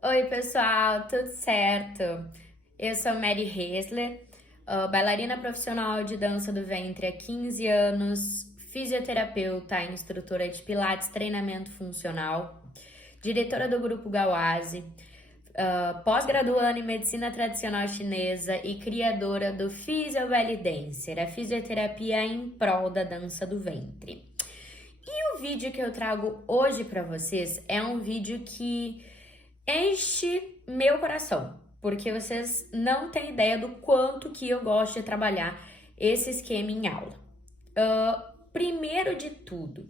Oi, pessoal, tudo certo? Eu sou Mary Hesler, bailarina profissional de dança do ventre há 15 anos, fisioterapeuta e instrutora de Pilates treinamento funcional, diretora do Grupo Gawase, pós-graduanda em medicina tradicional chinesa e criadora do Physio Belly Dancer, a fisioterapia em prol da dança do ventre. E o vídeo que eu trago hoje para vocês é um vídeo que enche meu coração, porque vocês não têm ideia do quanto que eu gosto de trabalhar esse esquema em aula. Primeiro de tudo,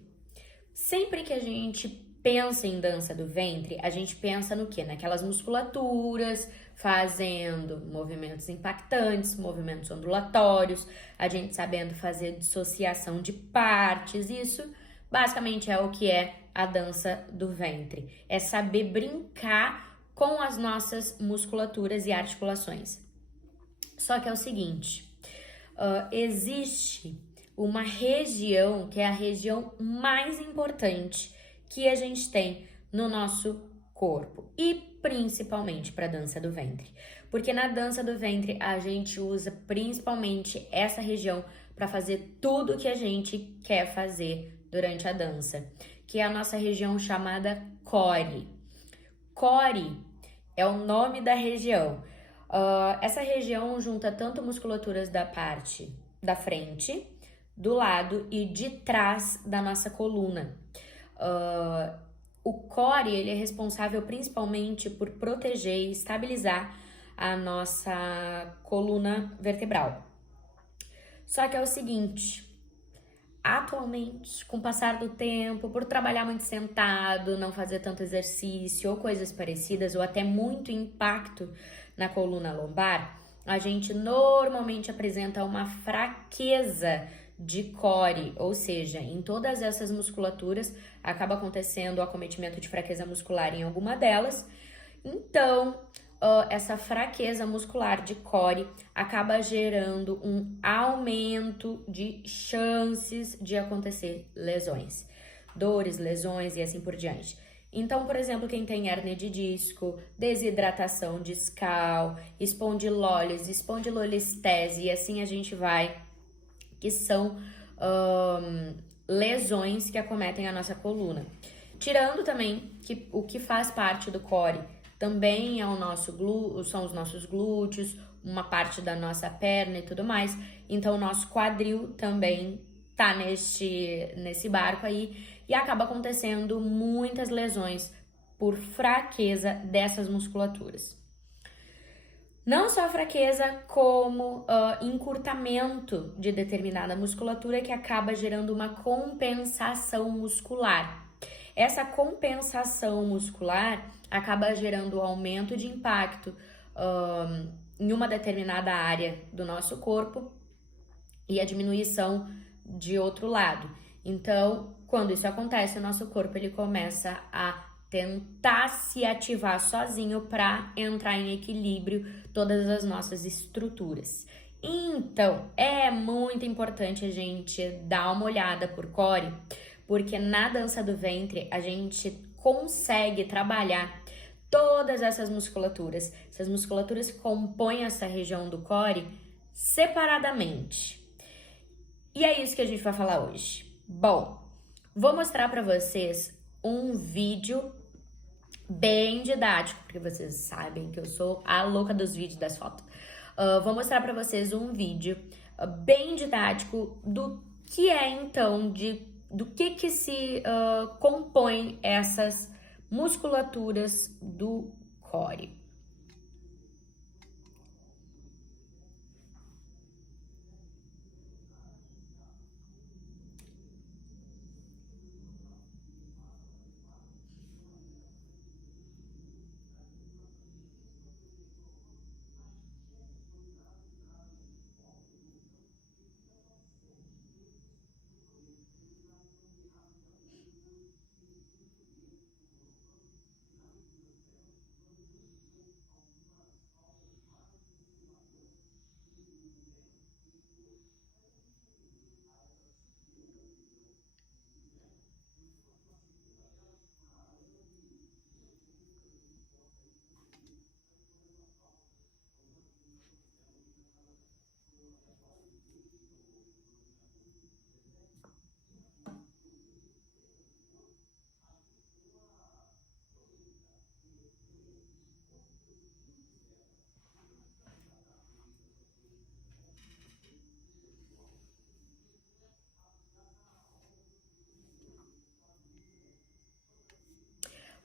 sempre que a gente pensa em dança do ventre, a gente pensa no quê? Naquelas musculaturas, fazendo movimentos impactantes, movimentos ondulatórios, a gente sabendo fazer dissociação de partes, isso basicamente é o que é a dança do ventre. É saber brincar com as nossas musculaturas e articulações. Só que é o seguinte, existe uma região que é a região mais importante que a gente tem no nosso corpo e principalmente para a dança do ventre, porque na dança do ventre a gente usa principalmente essa região para fazer tudo que a gente quer fazer durante a dança, que é a nossa região chamada core. Core é o nome da região. Essa região junta tanto musculaturas da parte da frente, do lado e de trás da nossa coluna. O core ele é responsável principalmente por proteger e estabilizar a nossa coluna vertebral. Só que é o seguinte, atualmente, com o passar do tempo, por trabalhar muito sentado, não fazer tanto exercício ou coisas parecidas, ou até muito impacto na coluna lombar, a gente normalmente apresenta uma fraqueza de core, ou seja, em todas essas musculaturas acaba acontecendo o acometimento de fraqueza muscular em alguma delas. Então, essa fraqueza muscular de core acaba gerando um aumento de chances de acontecer lesões, dores, lesões e assim por diante. Então, por exemplo, quem tem hérnia de disco, desidratação discal, espondilólise, espondilolistese e assim a gente vai, que são lesões que acometem a nossa coluna. Tirando também que o que faz parte do core também é o nosso são os nossos glúteos, uma parte da nossa perna e tudo mais. Então o nosso quadril também tá nesse barco aí e acaba acontecendo muitas lesões por fraqueza dessas musculaturas. Não só fraqueza, como encurtamento de determinada musculatura que acaba gerando uma compensação muscular. Essa compensação muscular acaba gerando aumento de impacto em uma determinada área do nosso corpo e a diminuição de outro lado. Então, quando isso acontece, o nosso corpo ele começa a tentar se ativar sozinho para entrar em equilíbrio todas as nossas estruturas. Então, é muito importante a gente dar uma olhada por core, porque na dança do ventre a gente consegue trabalhar todas essas musculaturas. Essas musculaturas que compõem essa região do core separadamente. E é isso que a gente vai falar hoje. Bom, vou mostrar para vocês um vídeo bem didático, porque vocês sabem que eu sou a louca dos vídeos, das fotos. Vou mostrar para vocês um vídeo bem didático do que é então, do que se compõe essas musculaturas do core.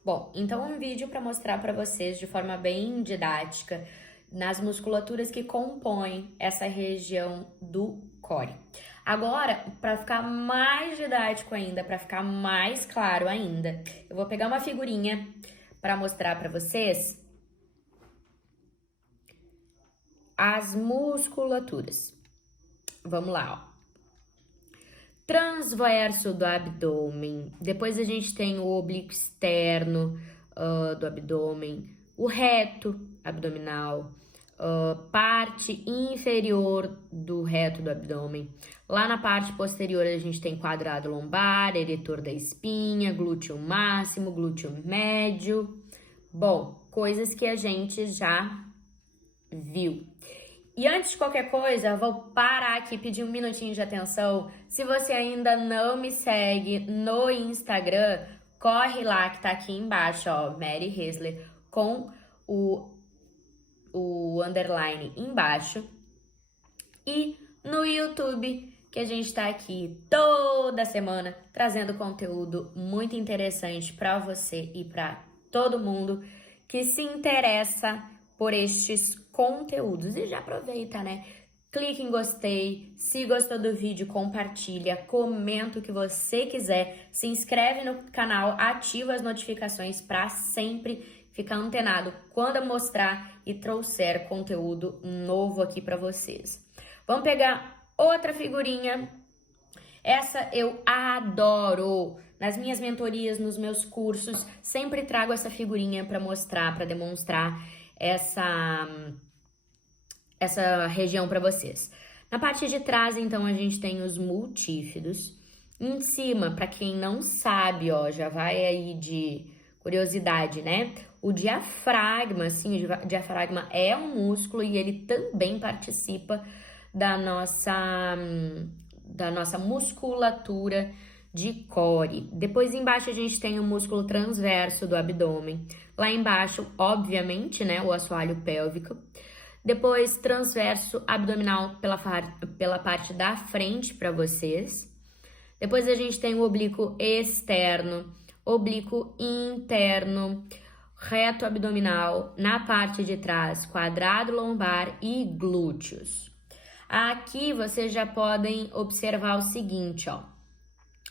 Bom, então um vídeo para mostrar para vocês de forma bem didática nas musculaturas que compõem essa região do core. Agora, para ficar mais didático ainda, para ficar mais claro ainda, eu vou pegar uma figurinha para mostrar para vocês as musculaturas. Vamos lá, ó. Transverso do abdômen, depois a gente tem o oblíquo externo do abdômen, o reto abdominal, parte inferior do reto do abdômen. Lá na parte posterior a gente tem quadrado lombar, eretor da espinha, glúteo máximo, glúteo médio. Bom, coisas que a gente já viu. E antes de qualquer coisa, eu vou parar aqui e pedir um minutinho de atenção. Se você ainda não me segue no Instagram, corre lá que tá aqui embaixo, ó, Mary Hesler, com o underline embaixo. E no YouTube, que a gente tá aqui toda semana trazendo conteúdo muito interessante para você e para todo mundo que se interessa por estes conteúdos. E já aproveita, né? Clique em gostei, se gostou do vídeo, compartilha, comenta o que você quiser, se inscreve no canal, ativa as notificações para sempre ficar antenado quando eu mostrar e trouxer conteúdo novo aqui para vocês. Vamos pegar outra figurinha. Essa eu adoro. Nas minhas mentorias, nos meus cursos, sempre trago essa figurinha para mostrar, para demonstrar essa região para vocês. Na parte de trás, então, a gente tem os multífidos. Em cima, para quem não sabe, ó, já vai aí de curiosidade, né? O diafragma, sim, o diafragma é um músculo e ele também participa da nossa musculatura de core. Depois embaixo a gente tem o músculo transverso do abdômen. Lá embaixo, obviamente, né, o assoalho pélvico. Depois transverso abdominal pela parte da frente para vocês. Depois a gente tem o oblíquo externo, oblíquo interno, reto abdominal, na parte de trás, quadrado lombar e glúteos. Aqui vocês já podem observar o seguinte, ó.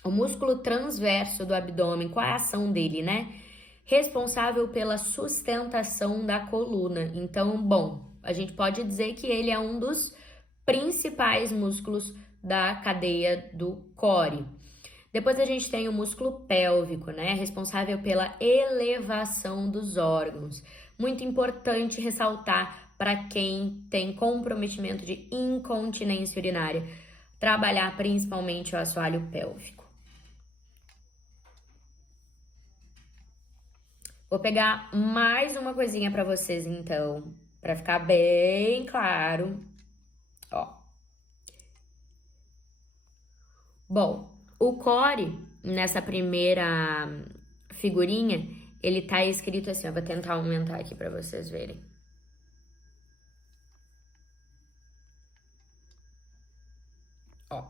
O músculo transverso do abdômen, qual é a ação dele, né? Responsável pela sustentação da coluna. Então, bom, a gente pode dizer que ele é um dos principais músculos da cadeia do core. Depois a gente tem o músculo pélvico, né? Responsável pela elevação dos órgãos. Muito importante ressaltar para quem tem comprometimento de incontinência urinária, trabalhar principalmente o assoalho pélvico. Vou pegar mais uma coisinha para vocês, então, para ficar bem claro. Ó. Bom, o core, nessa primeira figurinha, ele tá escrito assim, eu vou tentar aumentar aqui para vocês verem. Ó.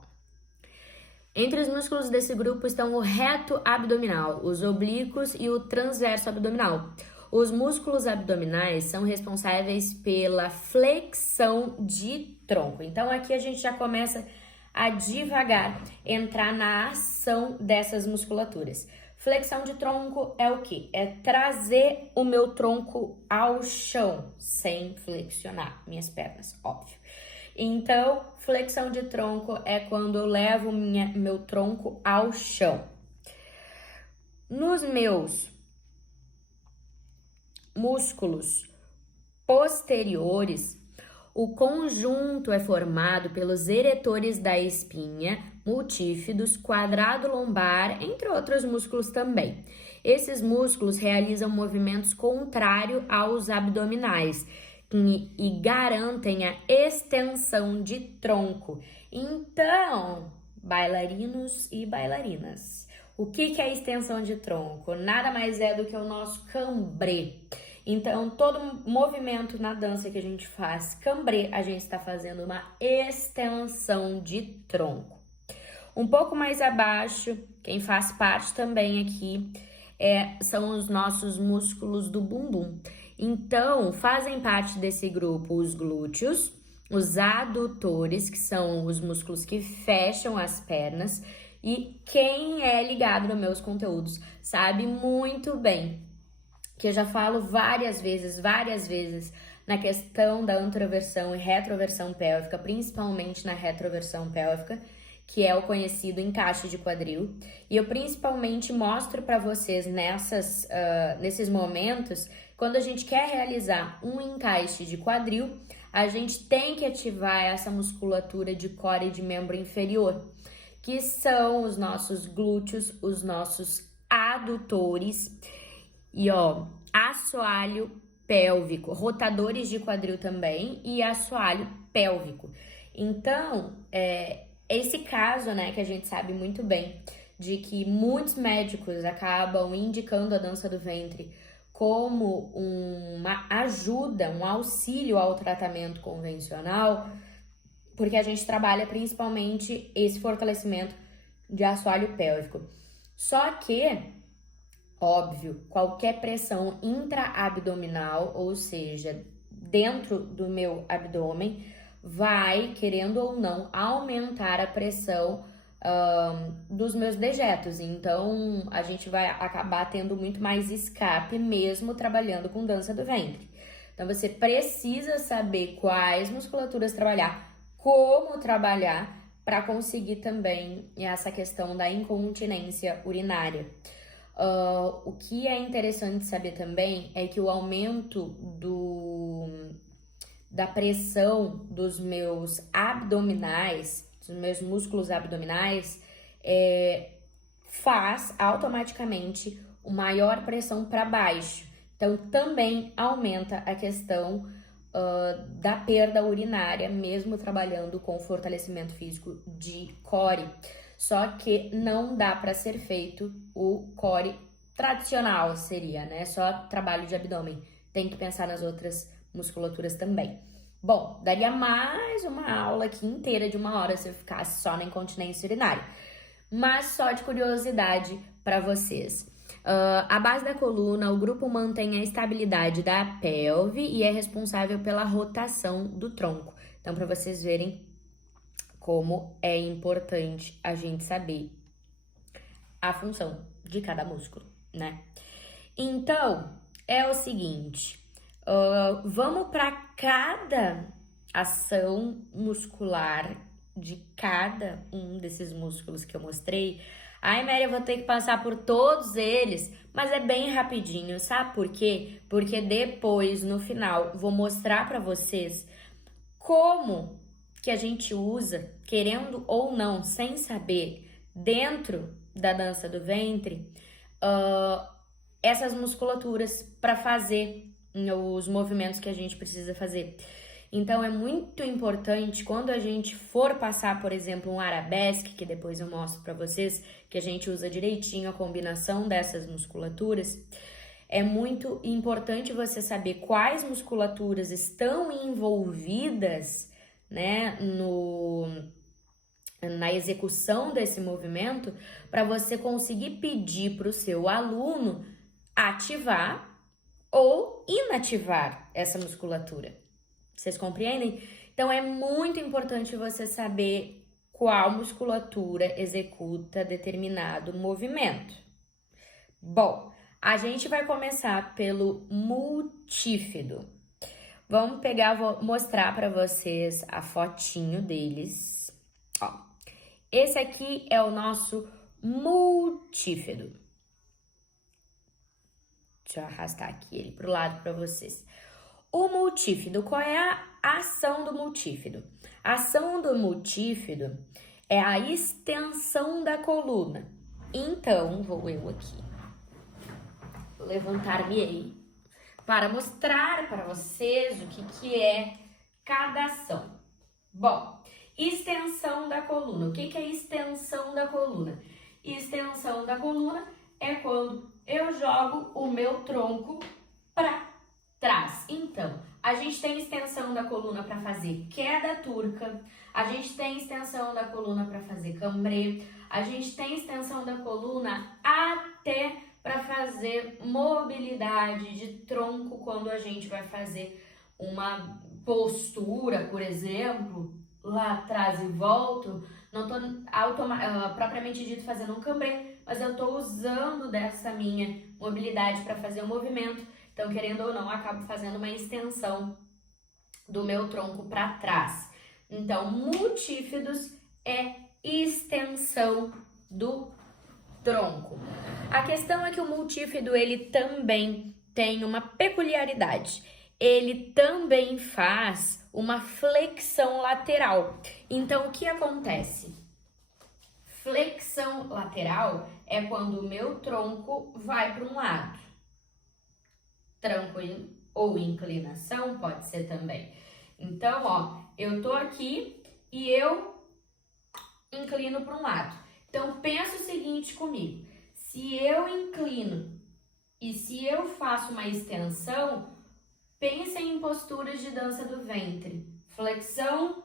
Entre os músculos desse grupo estão o reto abdominal, os oblíquos e o transverso abdominal. Os músculos abdominais são responsáveis pela flexão de tronco. Então, aqui a gente já começa a devagar entrar na ação dessas musculaturas. Flexão de tronco é o quê? É trazer o meu tronco ao chão, sem flexionar minhas pernas, óbvio. Então, flexão de tronco é quando eu levo meu tronco ao chão. Nos meus músculos posteriores, o conjunto é formado pelos eretores da espinha, multífidos, quadrado lombar, entre outros músculos também. Esses músculos realizam movimentos contrários aos abdominais e garantem a extensão de tronco. Então, bailarinos e bailarinas, o que é a extensão de tronco? Nada mais é do que o nosso cambrê. Então, todo movimento na dança que a gente faz cambrê, a gente está fazendo uma extensão de tronco. Um pouco mais abaixo, quem faz parte também aqui são os nossos músculos do bumbum. Então, fazem parte desse grupo os glúteos, os adutores, que são os músculos que fecham as pernas, e quem é ligado nos meus conteúdos sabe muito bem que eu já falo várias vezes, na questão da anteroversão e retroversão pélvica, principalmente na retroversão pélvica, que é o conhecido encaixe de quadril. E eu principalmente mostro para vocês nesses momentos, quando a gente quer realizar um encaixe de quadril, a gente tem que ativar essa musculatura de core de membro inferior, que são os nossos glúteos, os nossos adutores e assoalho pélvico, rotadores de quadril também e assoalho pélvico. Então, esse caso, né, que a gente sabe muito bem, de que muitos médicos acabam indicando a dança do ventre como uma ajuda, um auxílio ao tratamento convencional, porque a gente trabalha principalmente esse fortalecimento de assoalho pélvico. Só que, óbvio, qualquer pressão intraabdominal, ou seja, dentro do meu abdômen, vai, querendo ou não, aumentar a pressão dos meus dejetos. Então, a gente vai acabar tendo muito mais escape mesmo trabalhando com dança do ventre. Então, você precisa saber quais musculaturas trabalhar, como trabalhar, para conseguir também essa questão da incontinência urinária. O que é interessante saber também é que o aumento da pressão dos meus abdominais, dos meus músculos abdominais, faz automaticamente uma maior pressão para baixo. Então, também aumenta a questão da perda urinária, mesmo trabalhando com fortalecimento físico de core. Só que não dá para ser feito o core tradicional, seria, né? Só trabalho de abdômen. Tem que pensar nas outras musculaturas também. Bom, daria mais uma aula aqui inteira de 1 hora se eu ficasse só na incontinência urinária. Mas só de curiosidade para vocês. A base da coluna, o grupo mantém a estabilidade da pelve e é responsável pela rotação do tronco. Então, para vocês verem como é importante a gente saber a função de cada músculo, né? Então, é o seguinte, vamos para cada ação muscular de cada um desses músculos que eu mostrei. Ai, Mary, eu vou ter que passar por todos eles, mas é bem rapidinho, sabe por quê? Porque depois, no final, vou mostrar para vocês como que a gente usa, querendo ou não, sem saber, dentro da dança do ventre, essas musculaturas para fazer os movimentos que a gente precisa fazer. Então, é muito importante quando a gente for passar, por exemplo, um arabesque, que depois eu mostro para vocês, que a gente usa direitinho a combinação dessas musculaturas, é muito importante você saber quais musculaturas estão envolvidas, né, na execução desse movimento, para você conseguir pedir para o seu aluno ativar ou inativar essa musculatura. Vocês compreendem? Então, é muito importante você saber qual musculatura executa determinado movimento. Bom, a gente vai começar pelo multífido. Vamos pegar, vou mostrar para vocês a fotinho deles. Ó, esse aqui é o nosso multífido. Deixa eu arrastar aqui ele pro lado para vocês. O multífido, qual é a ação do multífido? A ação do multífido é a extensão da coluna. Então, vou eu aqui levantar-me-ei para mostrar para vocês o que é cada ação. Bom, extensão da coluna. O que é extensão da coluna? Extensão da coluna é quando eu jogo o meu tronco para trás. Então, a gente tem extensão da coluna para fazer queda turca, a gente tem extensão da coluna para fazer cambrê, a gente tem extensão da coluna até para fazer mobilidade de tronco quando a gente vai fazer uma postura, por exemplo, lá atrás e volto. Não tô propriamente dito fazendo um cambrê, mas eu tô usando dessa minha mobilidade para fazer o movimento. Então, querendo ou não, eu acabo fazendo uma extensão do meu tronco para trás. Então, multífidos é extensão do tronco. A questão é que o multífido, ele também tem uma peculiaridade. Ele também faz uma flexão lateral. Então, o que acontece? Flexão lateral é quando o meu tronco vai para um lado. Tranquilo? Ou inclinação pode ser também. Então, ó, eu tô aqui e eu inclino para um lado. Então, pensa o seguinte comigo. Se eu inclino e se eu faço uma extensão, pensa em posturas de dança do ventre. Flexão,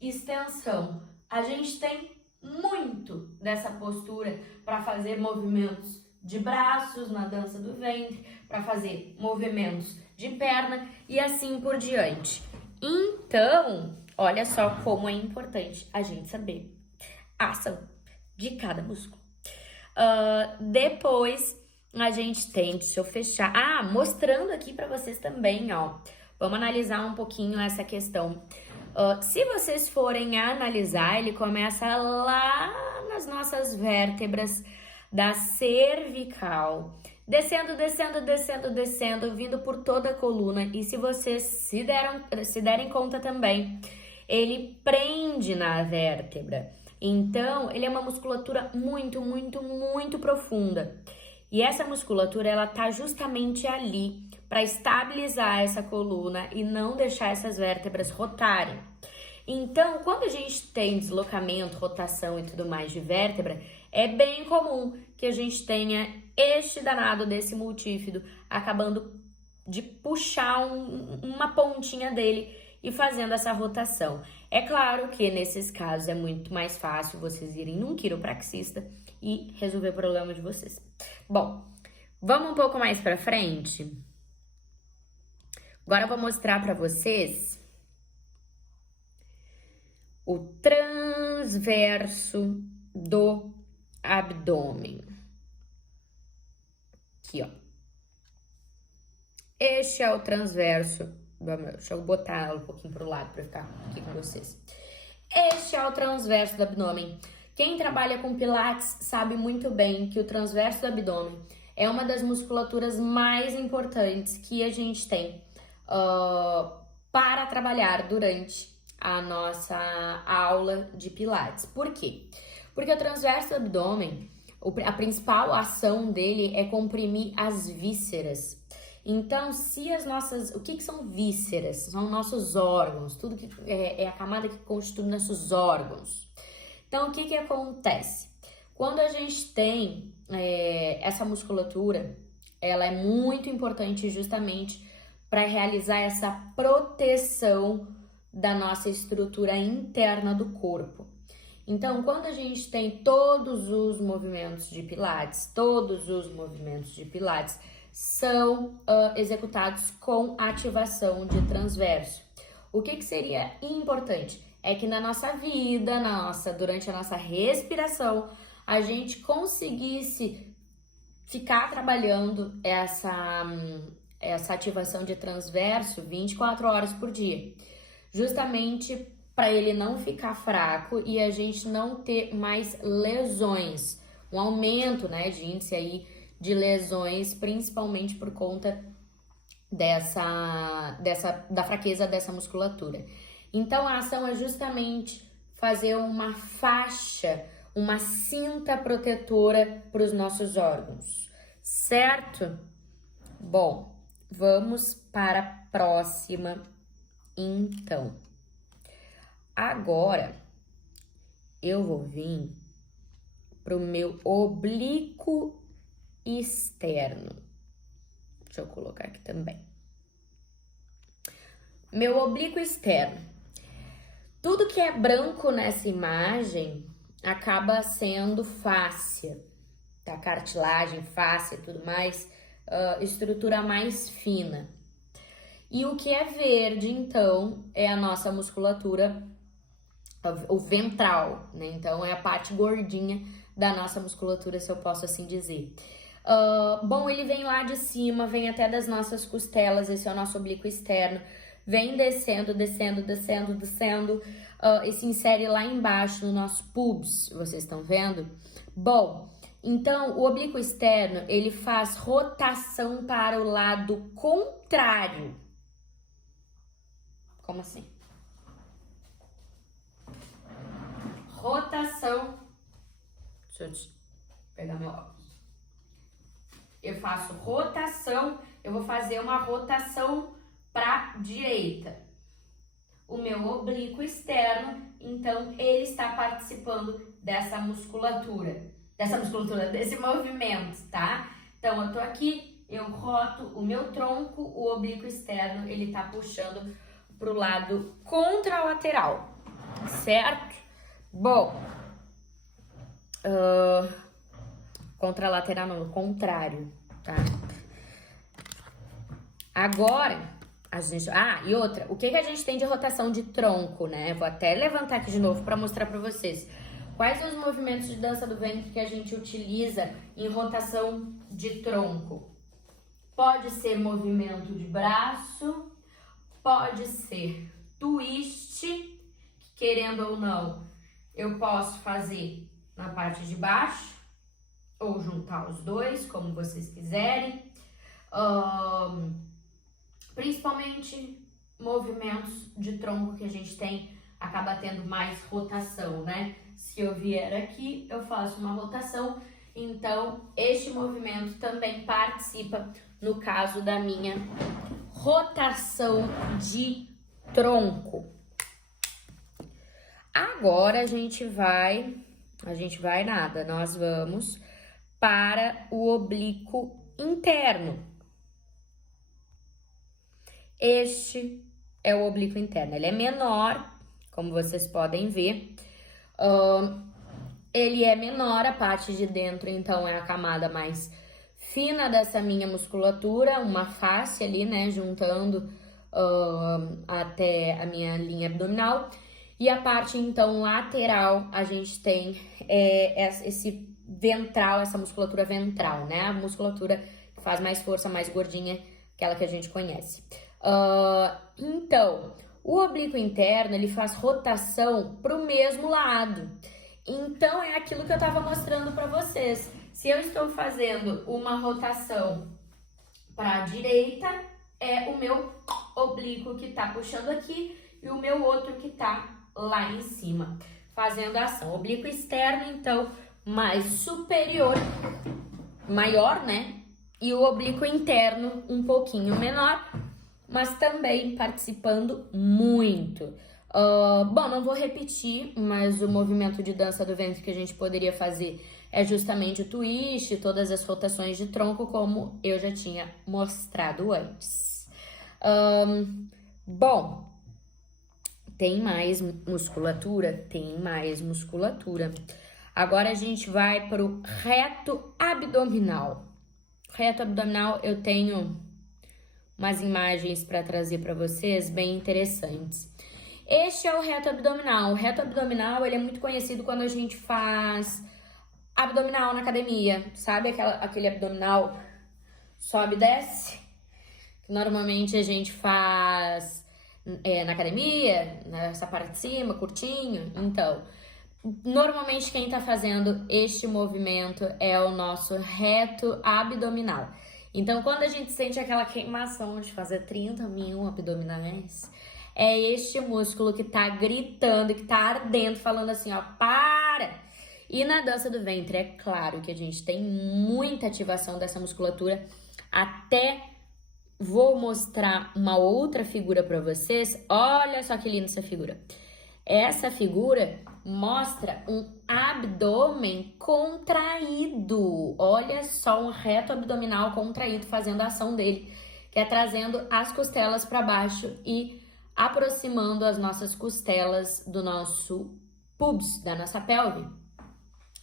extensão. A gente tem muito dessa postura para fazer movimentos de braços na dança do ventre, para fazer movimentos de perna e assim por diante. Então, olha só como é importante a gente saber a ação de cada músculo. Depois a gente tem, deixa eu fechar, mostrando aqui para vocês também, ó, vamos analisar um pouquinho essa questão. Se vocês forem analisar, ele começa lá nas nossas vértebras da cervical, descendo, descendo, descendo, descendo, vindo por toda a coluna. E se vocês se derem conta também, ele prende na vértebra. Então, ele é uma musculatura muito, muito, muito profunda. E essa musculatura, ela tá justamente ali para estabilizar essa coluna e não deixar essas vértebras rotarem. Então, quando a gente tem deslocamento, rotação e tudo mais de vértebra, é bem comum que a gente tenha este danado desse multífido acabando de puxar uma pontinha dele e fazendo essa rotação. É claro que nesses casos é muito mais fácil vocês irem num quiropraxista e resolver o problema de vocês. Bom, vamos um pouco mais pra frente? Agora eu vou mostrar pra vocês o transverso do abdômen. Aqui, ó. Este é o transverso. Deixa eu botar ela um pouquinho pro lado para ficar aqui com vocês. Este é o transverso do abdômen. Quem trabalha com pilates sabe muito bem que o transverso do abdômen é uma das musculaturas mais importantes que a gente tem para trabalhar durante a nossa aula de pilates. Por quê? Porque o transverso do abdômen, a principal ação dele é comprimir as vísceras. Então, se as nossas... O que são vísceras? São nossos órgãos, tudo que é a camada que constitui nossos órgãos. Então, o que acontece? Quando a gente tem essa musculatura, ela é muito importante justamente para realizar essa proteção da nossa estrutura interna do corpo. Então, quando a gente tem todos os movimentos de pilates, são executados com ativação de transverso. O que seria importante? É que na nossa vida, durante a nossa respiração, a gente conseguisse ficar trabalhando essa ativação de transverso 24 horas por dia. Justamente para ele não ficar fraco e a gente não ter mais lesões. Um aumento, né, de índice aí de lesões, principalmente por conta da fraqueza dessa musculatura. Então, a ação é justamente fazer uma faixa, uma cinta protetora para os nossos órgãos, certo? Bom, vamos para a próxima, então. Agora, eu vou vir para o meu oblíquo externo. Deixa eu colocar aqui também. Meu oblíquo externo. Tudo que é branco nessa imagem acaba sendo fáscia, a cartilagem, face e tudo mais, estrutura mais fina. E o que é verde, então, é a nossa musculatura, o ventral, né? Então, é a parte gordinha da nossa musculatura, se eu posso assim dizer. Bom, ele vem lá de cima, vem até das nossas costelas, esse é o nosso oblíquo externo, vem descendo, descendo, descendo, descendo, e se insere lá embaixo no nosso pubis, vocês estão vendo? Bom, então o oblíquo externo, ele faz rotação para o lado contrário. Como assim? Rotação. Deixa eu pegar meu óculos. Eu faço rotação, eu vou fazer uma rotação para direita. O meu oblíquo externo, então, ele está participando desse movimento, tá? Então, eu tô aqui, eu roto o meu tronco, o oblíquo externo, ele tá puxando pro lado contralateral, certo? Bom, contralateral não, o contrário, tá? Agora, a gente... e outra, o que a gente tem de rotação de tronco, né? Vou até levantar aqui de novo para mostrar para vocês. Quais os movimentos de dança do ventre que a gente utiliza em rotação de tronco? Pode ser movimento de braço, pode ser twist, que, querendo ou não, eu posso fazer na parte de baixo, ou juntar os dois, como vocês quiserem. Principalmente movimentos de tronco que a gente tem, acaba tendo mais rotação, né? Se eu vier aqui, eu faço uma rotação, então este movimento também participa no caso da minha rotação de tronco. Agora nós vamos para o oblíquo interno. Este é o oblíquo interno, ele é menor, como vocês podem ver, ele é menor, a parte de dentro, então, é a camada mais fina dessa minha musculatura, uma face ali, né, juntando até a minha linha abdominal, e a parte, então, lateral, a gente tem esse ventral, essa musculatura ventral, né, a musculatura que faz mais força, mais gordinha, aquela que a gente conhece. Então, o oblíquo interno, ele faz rotação pro mesmo lado. Então, é aquilo que eu tava mostrando para vocês. Se eu estou fazendo uma rotação para a direita, é o meu oblíquo que tá puxando aqui e o meu outro que tá lá em cima, fazendo a ação. Oblíquo externo, então, mais superior, maior, né? E o oblíquo interno um pouquinho menor, mas também participando muito. Bom, não vou repetir, mas o movimento de dança do ventre que a gente poderia fazer é justamente o twist, todas as rotações de tronco, como eu já tinha mostrado antes. Bom, tem mais musculatura? Tem mais musculatura. Agora a gente vai para o reto abdominal. Reto abdominal, eu tenho umas imagens para trazer para vocês bem interessantes. Este é o reto abdominal. O reto abdominal, ele é muito conhecido quando a gente faz abdominal na academia. Sabe aquele abdominal sobe e desce? Que normalmente a gente faz na academia, nessa parte de cima, curtinho. Então, normalmente quem tá fazendo este movimento é o nosso reto abdominal. Então, quando a gente sente aquela queimação de fazer 30 mil abdominais, é este músculo que tá gritando, que tá ardendo, falando assim, ó, para! E na dança do ventre, é claro que a gente tem muita ativação dessa musculatura. Até vou mostrar uma outra figura para vocês. Olha só que linda essa figura. Essa figura mostra um abdômen contraído. Olha só, um reto abdominal contraído fazendo a ação dele, que é trazendo as costelas para baixo e aproximando as nossas costelas do nosso pubis, da nossa pelve.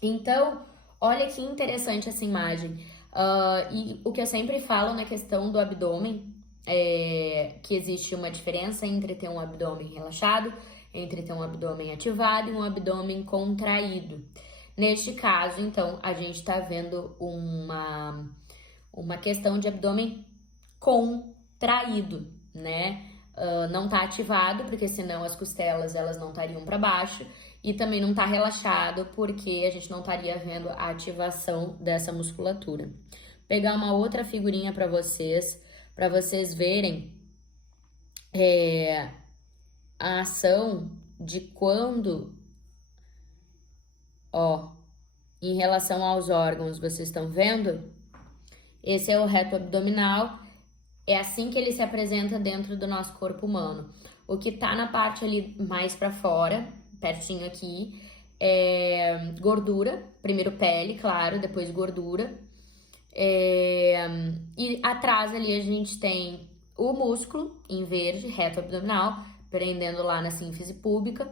Então, Olha que interessante essa imagem. E o que eu sempre falo na questão do abdômen é que existe uma diferença entre ter um abdômen relaxado, entre ter um abdômen ativado e um abdômen contraído. Neste caso, então, a gente está vendo uma questão de abdômen contraído, né? Não tá ativado, porque senão as costelas elas não estariam para baixo, e também não tá relaxado, porque a gente não estaria vendo a ativação dessa musculatura. Pegar uma outra figurinha para vocês verem a ação de quando, ó, em relação aos órgãos, vocês estão vendo? Esse é o reto abdominal. É assim que ele se apresenta dentro do nosso corpo humano. O que tá na parte ali mais para fora, pertinho aqui, é gordura. Primeiro pele, claro, depois gordura. E atrás ali a gente tem o músculo em verde, reto abdominal, prendendo lá na sínfise púbica.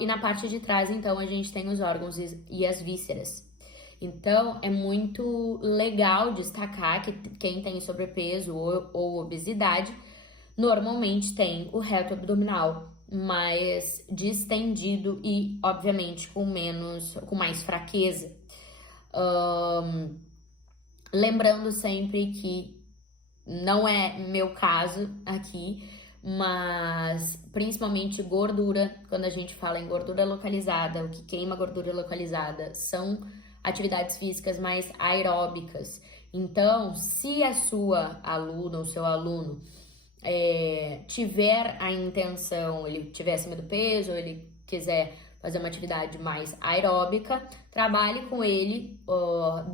E na parte de trás, então, a gente tem os órgãos e as vísceras. Então, é muito legal destacar que quem tem sobrepeso ou obesidade normalmente tem o reto abdominal mais distendido e, obviamente, com mais fraqueza. Lembrando sempre que não é meu caso aqui, mas principalmente gordura, quando a gente fala em gordura localizada, o que queima gordura localizada são atividades físicas mais aeróbicas. Então, se a sua aluna ou seu aluno tiver a intenção, ele tiver acima do peso, ou ele quiser fazer uma atividade mais aeróbica, trabalhe com ele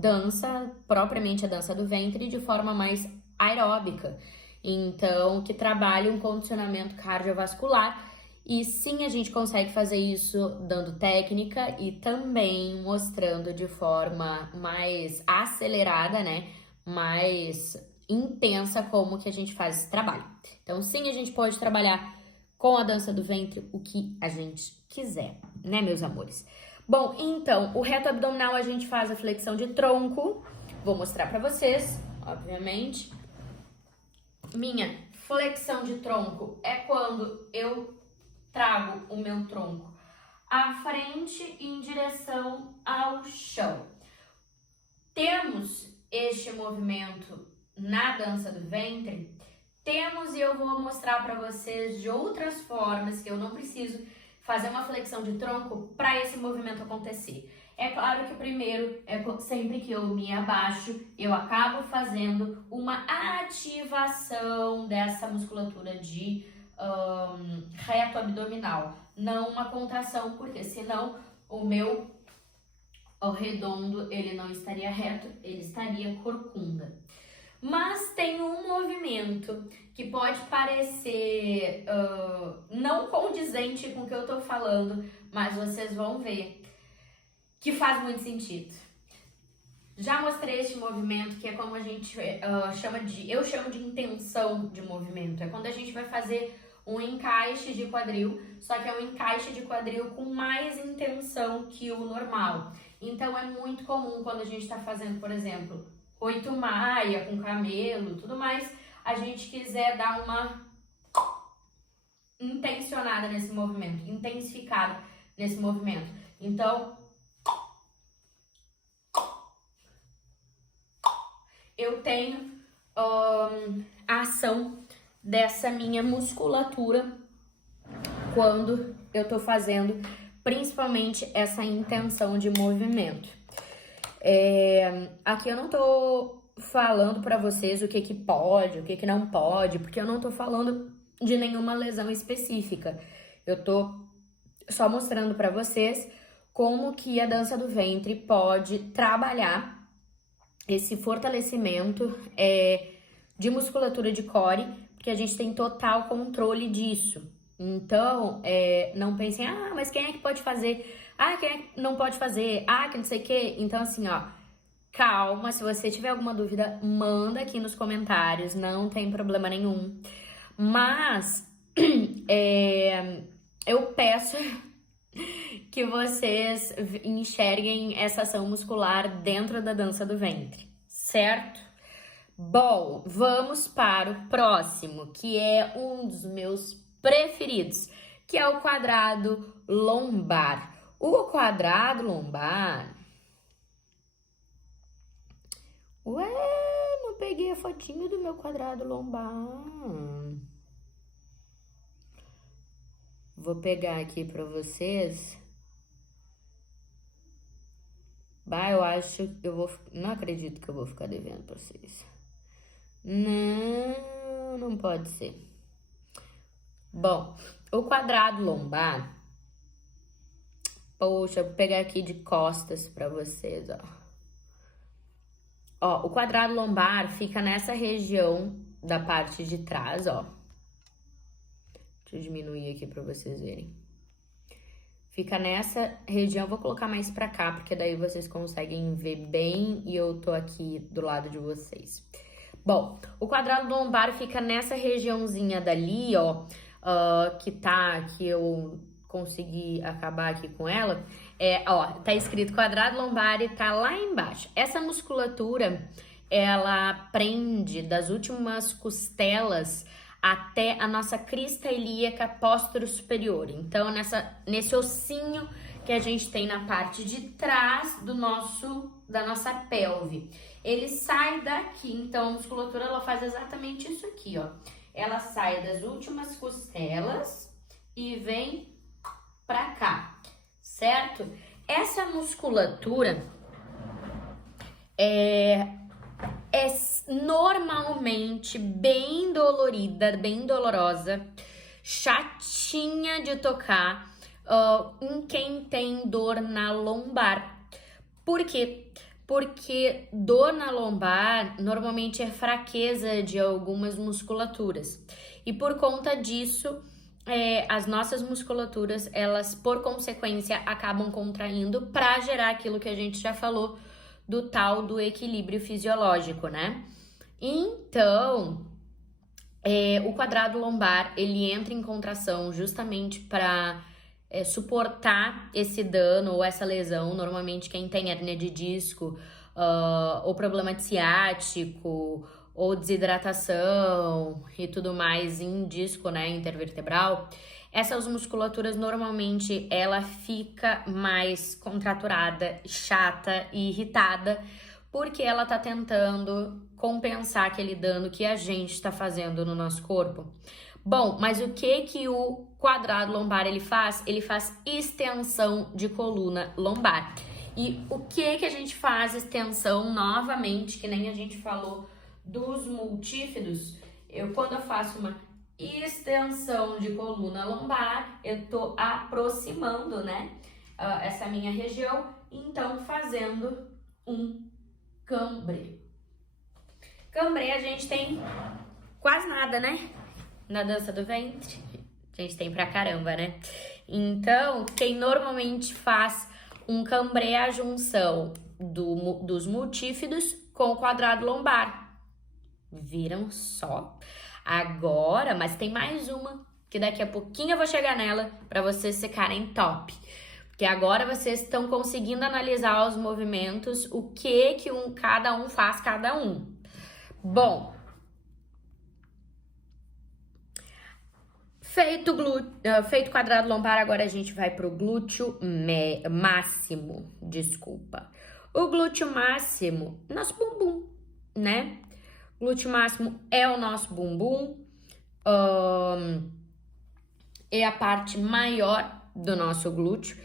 dança, propriamente a dança do ventre, de forma mais aeróbica. Então, que trabalhe um condicionamento cardiovascular. E sim, a gente consegue fazer isso dando técnica e também mostrando de forma mais acelerada, né? Mais intensa como que a gente faz esse trabalho. Então, sim, a gente pode trabalhar com a dança do ventre o que a gente quiser, né, meus amores? Bom, então, o reto abdominal a gente faz a flexão de tronco. Vou mostrar pra vocês, obviamente. Minha flexão de tronco é quando eu trago o meu tronco à frente em direção ao chão. Temos este movimento na dança do ventre? Temos, e eu vou mostrar para vocês de outras formas que eu não preciso fazer uma flexão de tronco para esse movimento acontecer. É claro que o primeiro é sempre que eu me abaixo, eu acabo fazendo uma ativação dessa musculatura de reto abdominal, não uma contração, porque senão o meu redondo ele não estaria reto, ele estaria corcunda. Mas tem um movimento que pode parecer não condizente com o que eu tô falando, mas vocês vão ver que faz muito sentido. Já mostrei este movimento, que é como a gente eu chamo de intenção de movimento. É quando a gente vai fazer um encaixe de quadril, só que é um encaixe de quadril com mais intenção que o normal. Então é muito comum quando a gente está fazendo, por exemplo, 8 maia com camelo, tudo mais, a gente quiser dar uma intencionada nesse movimento, intensificada nesse movimento. Então, eu tenho a ação dessa minha musculatura quando eu tô fazendo principalmente essa intenção de movimento. Aqui eu não tô falando pra vocês o que que pode, o que que não pode, porque eu não tô falando de nenhuma lesão específica. Eu tô só mostrando pra vocês como que a dança do ventre pode trabalhar esse fortalecimento de musculatura de core, porque a gente tem total controle disso. Então, não pensem, mas quem é que pode fazer? Quem é que não pode fazer? Que não sei o quê. Então, assim, ó, calma, se você tiver alguma dúvida, manda aqui nos comentários, não tem problema nenhum. Mas, eu peço que vocês enxerguem essa ação muscular dentro da dança do ventre, certo? Bom, vamos para o próximo, que é um dos meus preferidos, que é o quadrado lombar. O quadrado lombar... Ué, não peguei a fotinho do meu quadrado lombar. Vou pegar aqui para vocês. Bah, eu acho que eu vou... Não acredito que eu vou ficar devendo para vocês. Não, não pode ser. Bom, o quadrado lombar... Poxa, vou pegar aqui de costas para vocês, ó. Ó, o quadrado lombar fica nessa região da parte de trás, ó. Deixa eu diminuir aqui para vocês verem. Fica nessa região, vou colocar mais para cá, porque daí vocês conseguem ver bem e eu tô aqui do lado de vocês. Bom, o quadrado lombar fica nessa regiãozinha dali, ó, que eu consegui acabar aqui com ela. Ó, tá escrito quadrado lombar e tá lá embaixo. Essa musculatura, ela prende das últimas costelas até a nossa crista ilíaca póstero superior. Então, nesse ossinho que a gente tem na parte de trás da nossa pelve. Ele sai daqui, então a musculatura ela faz exatamente isso aqui, ó. Ela sai das últimas costelas e vem pra cá, certo? Essa musculatura é normalmente bem dolorida, bem dolorosa, chatinha de tocar em quem tem dor na lombar. Por quê? Porque dor na lombar normalmente é fraqueza de algumas musculaturas. E por conta disso, as nossas musculaturas, elas por consequência acabam contraindo para gerar aquilo que a gente já falou do tal do equilíbrio fisiológico, né? Então, o quadrado lombar, ele entra em contração justamente para suportar esse dano ou essa lesão. Normalmente quem tem hérnia de disco, ou problema de ciático, ou desidratação e tudo mais em disco, né, intervertebral, essas musculaturas normalmente ela fica mais contraturada, chata e irritada, porque ela tá tentando compensar aquele dano que a gente está fazendo no nosso corpo. Bom, mas o que o quadrado lombar ele faz? Ele faz extensão de coluna lombar. E o que a gente faz extensão novamente, que nem a gente falou dos multífidos? Quando eu faço uma extensão de coluna lombar, eu tô aproximando, né, essa minha região, então fazendo um cambrê. Cambrê a gente tem quase nada, né? Na dança do ventre, a gente tem pra caramba, né? Então, quem normalmente faz um cambrê é a junção dos multífidos com o quadrado lombar. Viram só? Agora, mas tem mais uma, que daqui a pouquinho eu vou chegar nela pra vocês ficarem top. Porque agora vocês estão conseguindo analisar os movimentos, o que cada um faz cada um. Bom, feito quadrado lombar, agora a gente vai pro glúteo máximo, desculpa. O glúteo máximo, nosso bumbum, né? Glúteo máximo é o nosso bumbum, é a parte maior do nosso glúteo.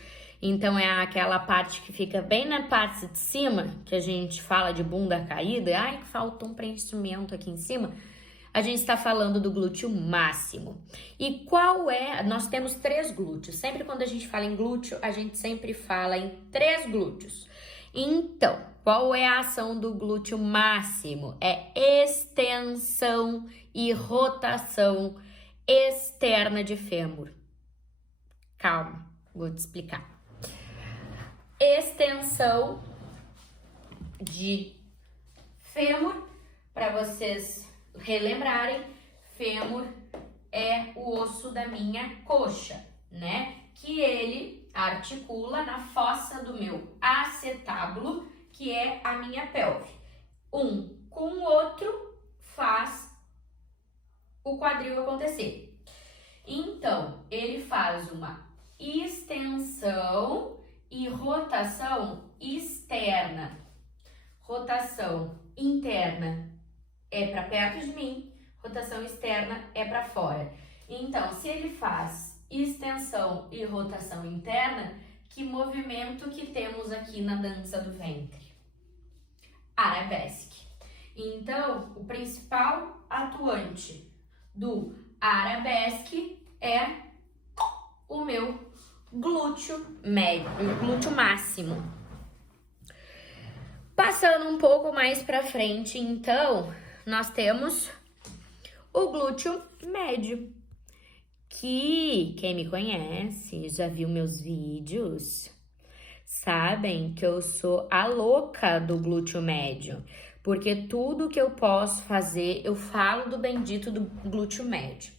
Então é aquela parte que fica bem na parte de cima, que a gente fala de bunda caída. Ai, faltou um preenchimento aqui em cima. A gente está falando do glúteo máximo. E qual é? Nós temos 3 glúteos. Sempre quando a gente fala em glúteo, a gente sempre fala em 3 glúteos. Então, qual é a ação do glúteo máximo? É extensão e rotação externa de fêmur. Calma, vou te explicar. Extensão de fêmur, para vocês relembrarem, fêmur é o osso da minha coxa, né? que ele articula na fossa do meu acetábulo, que é a minha pelve. Um com o outro faz o quadril acontecer. Então, ele faz uma extensão e rotação externa. Rotação interna é para perto de mim, rotação externa é para fora. Então, se ele faz extensão e rotação interna, que movimento que temos aqui na dança do ventre? Arabesque. Então, o principal atuante do arabesque é o meu glúteo médio, o glúteo máximo. Passando um pouco mais para frente, então, nós temos o glúteo médio, que quem me conhece, já viu meus vídeos, sabem que eu sou a louca do glúteo médio, porque tudo que eu posso fazer, eu falo do bendito do glúteo médio.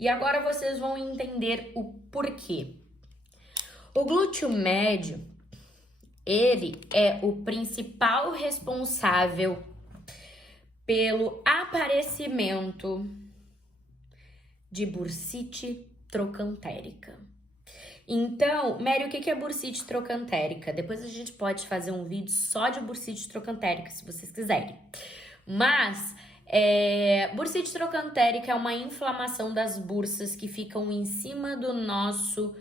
E agora vocês vão entender o porquê. O glúteo médio, ele é o principal responsável pelo aparecimento de bursite trocantérica. Então, Mary, o que é bursite trocantérica? Depois a gente pode fazer um vídeo só de bursite trocantérica, se vocês quiserem. Mas, bursite trocantérica é uma inflamação das bursas que ficam em cima do nosso...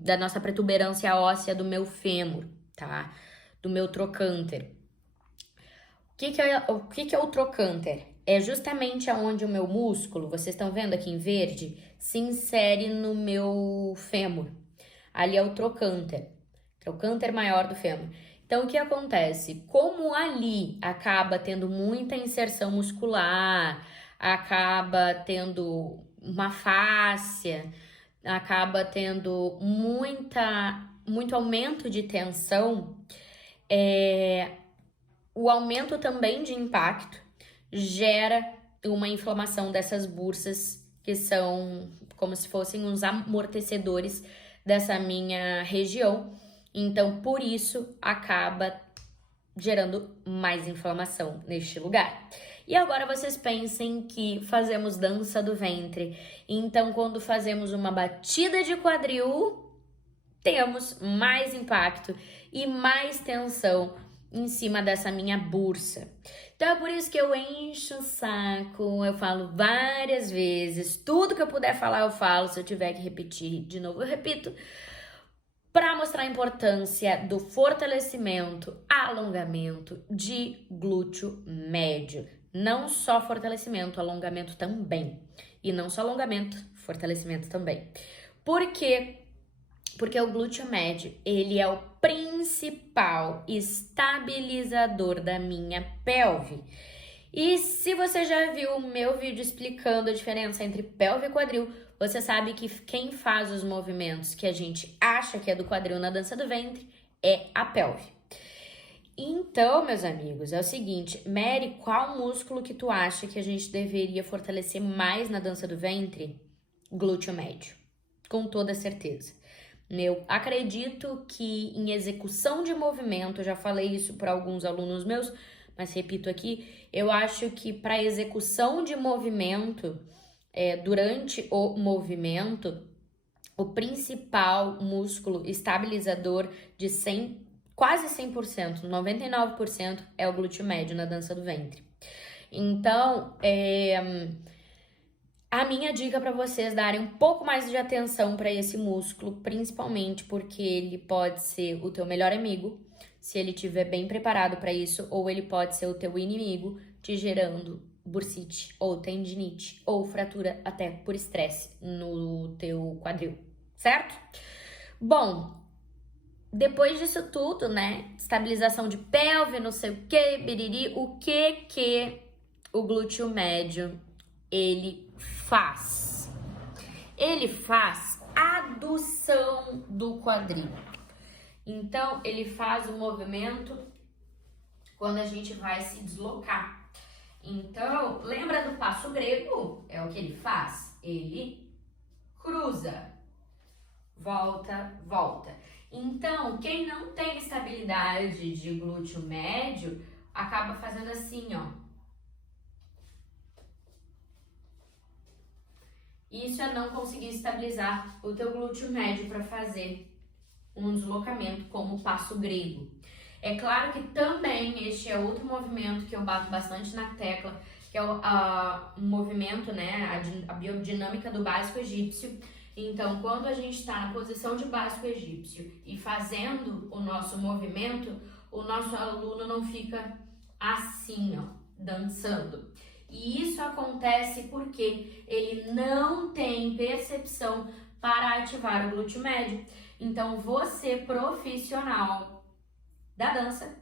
da nossa protuberância óssea do meu fêmur, tá? Do meu trocânter. O que é o trocânter? É justamente aonde o meu músculo, vocês estão vendo aqui em verde, se insere no meu fêmur. Ali é o trocânter maior do fêmur. Então, o que acontece? Como ali acaba tendo muita inserção muscular, acaba tendo uma fáscia, acaba tendo muito aumento de tensão, o aumento também de impacto gera uma inflamação dessas bursas, que são como se fossem uns amortecedores dessa minha região. Então, por isso, acaba gerando mais inflamação neste lugar. E agora vocês pensem que fazemos dança do ventre. Então, quando fazemos uma batida de quadril, temos mais impacto e mais tensão em cima dessa minha bursa. Então é por isso que eu encho o saco, eu falo várias vezes, tudo que eu puder falar eu falo, se eu tiver que repetir de novo eu repito, para mostrar a importância do fortalecimento, alongamento de glúteo médio. Não só fortalecimento, alongamento também. E não só alongamento, fortalecimento também. Por quê? Porque o glúteo médio, ele é o principal estabilizador da minha pelve. E se você já viu o meu vídeo explicando a diferença entre pelve e quadril, você sabe que quem faz os movimentos que a gente acha que é do quadril na dança do ventre é a pelve. Então, meus amigos, é o seguinte, Mary, qual músculo que tu acha que a gente deveria fortalecer mais na dança do ventre? Glúteo médio, com toda certeza. Eu acredito que em execução de movimento, eu já falei isso para alguns alunos meus, mas repito aqui, eu acho que para execução de movimento, durante o movimento, o principal músculo estabilizador de quase 100%, 99% é o glúteo médio na dança do ventre. Então, a minha dica para vocês darem um pouco mais de atenção para esse músculo, principalmente porque ele pode ser o teu melhor amigo, se ele estiver bem preparado para isso, ou ele pode ser o teu inimigo, te gerando bursite, ou tendinite, ou fratura até por estresse no teu quadril, certo? Bom, depois disso tudo, né, estabilização de pelve, não sei o que, biriri, o que o glúteo médio, ele faz? Ele faz adução do quadril. Então, ele faz o movimento quando a gente vai se deslocar. Então, lembra do passo grego? É o que ele faz. Ele cruza, volta, volta. Então, quem não tem estabilidade de glúteo médio, acaba fazendo assim, ó. Isso é não conseguir estabilizar o teu glúteo médio para fazer um deslocamento como o passo grego. É claro que também este é outro movimento que eu bato bastante na tecla, que é o movimento, né, a biodinâmica do básico egípcio. Então, quando a gente está na posição de básico egípcio e fazendo o nosso movimento, o nosso aluno não fica assim, ó, dançando. E isso acontece porque ele não tem percepção para ativar o glúteo médio. Então, você profissional da dança,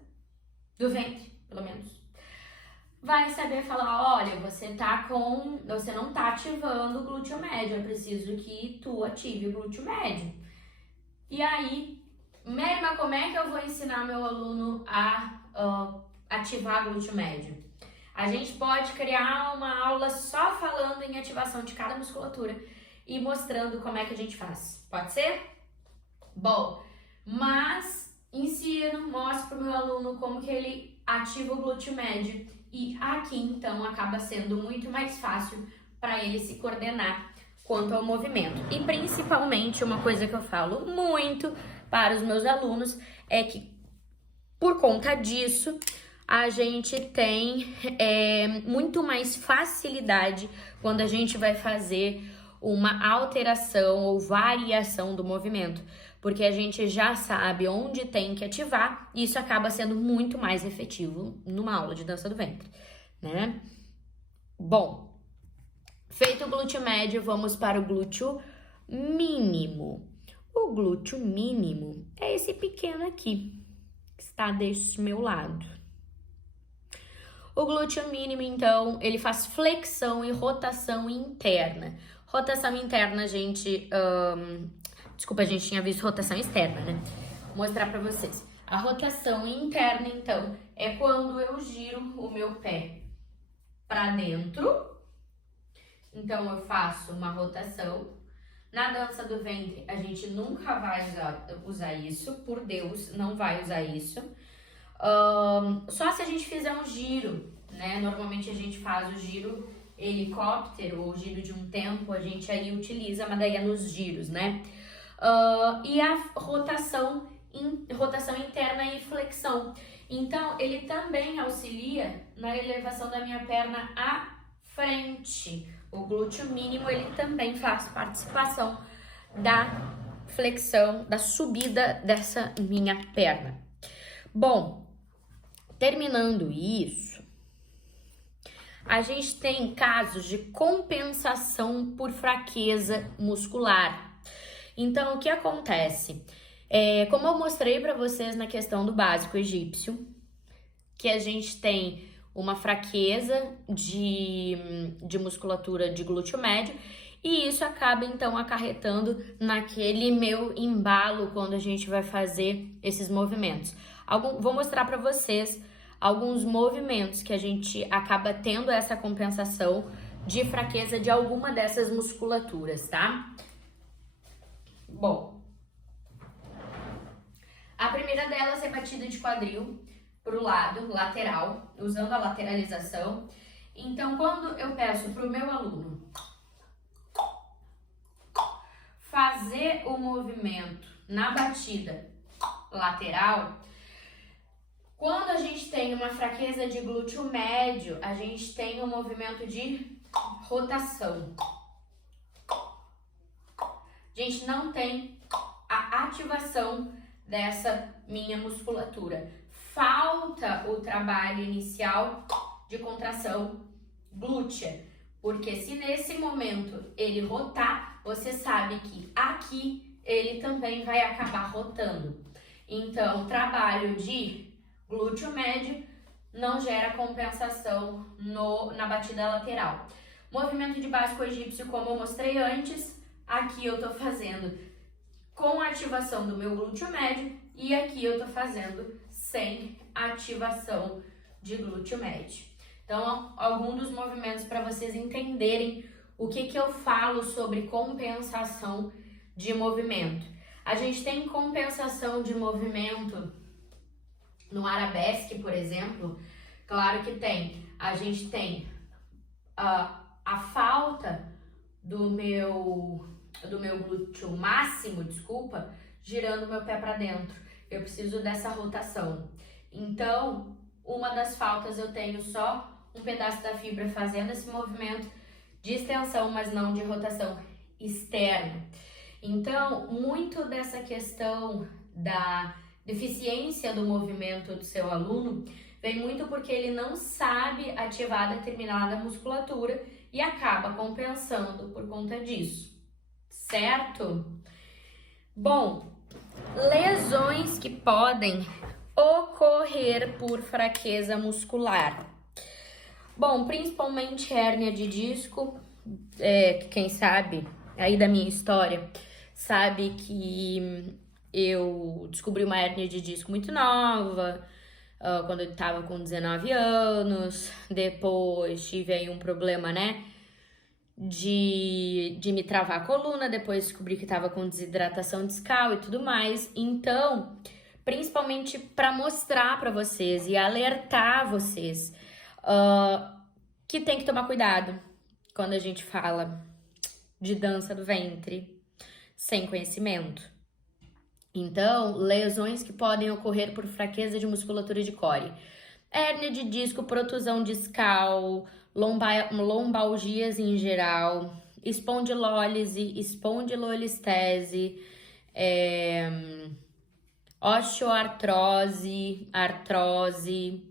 do ventre, pelo menos, vai saber falar, olha, você não tá ativando o glúteo médio, eu preciso que tu ative o glúteo médio. E aí, Merima, como é que eu vou ensinar meu aluno a ativar o glúteo médio? A gente pode criar uma aula só falando em ativação de cada musculatura e mostrando como é que a gente faz. Pode ser? Bom, mas ensino, mostro para o meu aluno como que ele ativa o glúteo médio e aqui então acaba sendo muito mais fácil para ele se coordenar quanto ao movimento. E principalmente uma coisa que eu falo muito para os meus alunos é que por conta disso a gente tem muito mais facilidade quando a gente vai fazer uma alteração ou variação do movimento, porque a gente já sabe onde tem que ativar e isso acaba sendo muito mais efetivo numa aula de dança do ventre, né? Bom, feito o glúteo médio, vamos para o glúteo mínimo. O glúteo mínimo é esse pequeno aqui, que está deste meu lado. O glúteo mínimo, então, ele faz flexão e rotação interna. Rotação interna, gente... Desculpa, a gente tinha visto rotação externa, né? Vou mostrar pra vocês. A rotação interna, então, é quando eu giro o meu pé pra dentro. Então, eu faço uma rotação. Na dança do ventre, a gente nunca vai usar isso. Por Deus, não vai usar isso. Só se a gente fizer um giro, né? Normalmente a gente faz o giro helicóptero ou giro de um tempo, a gente aí utiliza, mas daí é nos giros, né? E a rotação interna e flexão. Então, ele também auxilia na elevação da minha perna à frente. O glúteo mínimo, ele também faz participação da flexão, da subida dessa minha perna. Bom, terminando isso, a gente tem casos de compensação por fraqueza muscular. Então, o que acontece? Como eu mostrei para vocês na questão do básico egípcio, que a gente tem uma fraqueza de musculatura de glúteo médio, e isso acaba, então, acarretando naquele meu embalo quando a gente vai fazer esses movimentos. Vou mostrar para vocês alguns movimentos que a gente acaba tendo essa compensação de fraqueza de alguma dessas musculaturas, tá? Bom, a primeira delas é batida de quadril pro lado, lateral, usando a lateralização. Então, quando eu peço pro meu aluno fazer o movimento na batida lateral, quando a gente tem uma fraqueza de glúteo médio, a gente tem um movimento de rotação. A gente não tem a ativação dessa minha musculatura. Falta o trabalho inicial de contração glútea, porque se nesse momento ele rotar, você sabe que aqui ele também vai acabar rotando. Então, trabalho de glúteo médio não gera compensação na batida lateral. Movimento de básico egípcio, como eu mostrei antes, aqui eu tô fazendo com a ativação do meu glúteo médio e aqui eu tô fazendo sem ativação de glúteo médio. Então, algum dos movimentos para vocês entenderem o que eu falo sobre compensação de movimento. A gente tem compensação de movimento no arabesque, por exemplo. Claro que tem. A gente tem a falta do meu glúteo máximo, girando meu pé para dentro. Eu preciso dessa rotação. Então, uma das faltas eu tenho só um pedaço da fibra fazendo esse movimento de extensão, mas não de rotação externa. Então, muito dessa questão da deficiência do movimento do seu aluno vem muito porque ele não sabe ativar determinada musculatura e acaba compensando por conta disso, certo? Bom, lesões que podem ocorrer por fraqueza muscular. Bom, principalmente hérnia de disco, quem sabe aí da minha história sabe que eu descobri uma hérnia de disco muito nova, quando eu tava com 19 anos, depois tive aí um problema, né, de me travar a coluna, depois descobri que tava com desidratação discal e tudo mais. Então, principalmente para mostrar para vocês e alertar vocês que tem que tomar cuidado quando a gente fala de dança do ventre sem conhecimento. Então, lesões que podem ocorrer por fraqueza de musculatura de core. Hérnia de disco, protusão discal, lombalgias em geral, espondilólise, espondilolistese, osteoartrose, artrose,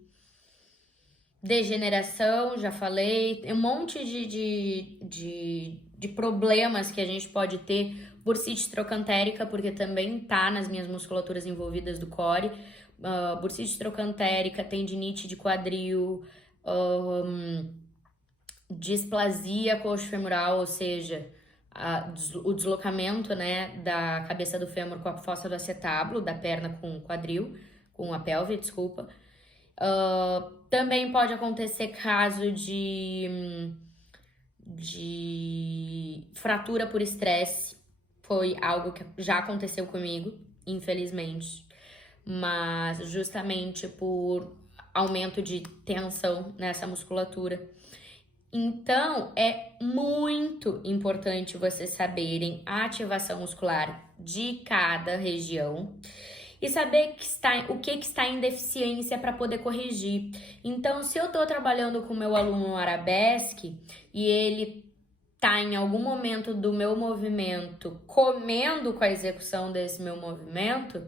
degeneração, já falei, um monte de problemas que a gente pode ter. Bursite trocantérica, porque também tá nas minhas musculaturas envolvidas do core. Bursite trocantérica, tendinite de quadril, displasia coxofemoral, ou seja, o deslocamento, né, da cabeça do fêmur com a fossa do acetábulo, da perna com o quadril, com a pelve, desculpa. Também pode acontecer caso de fratura por estresse. Foi algo que já aconteceu comigo, infelizmente, mas justamente por aumento de tensão nessa musculatura. Então, é muito importante vocês saberem a ativação muscular de cada região e saber o que está em deficiência para poder corrigir. Então, se eu estou trabalhando com o meu aluno no arabesque e ele tá em algum momento do meu movimento comendo com a execução desse meu movimento,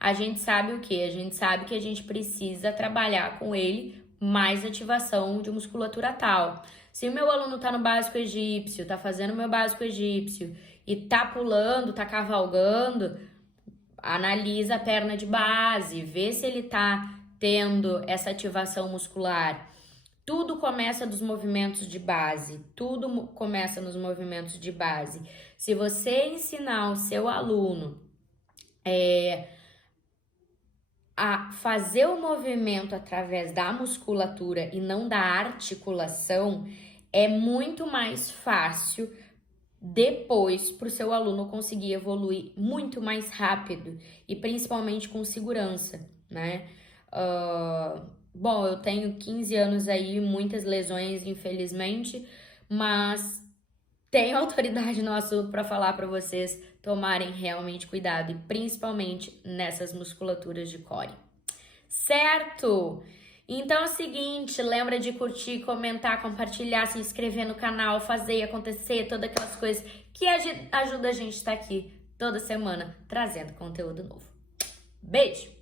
a gente sabe o quê? A gente sabe que a gente precisa trabalhar com ele mais ativação de musculatura tal. Se o meu aluno tá no básico egípcio, tá fazendo o meu básico egípcio e tá pulando, tá cavalgando, analisa a perna de base, vê se ele tá tendo essa ativação muscular. Tudo começa dos movimentos de base, tudo começa nos movimentos de base. Se você ensinar o seu aluno a fazer o movimento através da musculatura e não da articulação, é muito mais fácil depois para o seu aluno conseguir evoluir muito mais rápido e principalmente com segurança, né? Bom, eu tenho 15 anos aí, muitas lesões, infelizmente, mas tenho autoridade no assunto para falar para vocês tomarem realmente cuidado, e principalmente nessas musculaturas de core. Certo? Então é o seguinte, lembra de curtir, comentar, compartilhar, se inscrever no canal, fazer acontecer, todas aquelas coisas que ajuda a gente a estar aqui toda semana trazendo conteúdo novo. Beijo!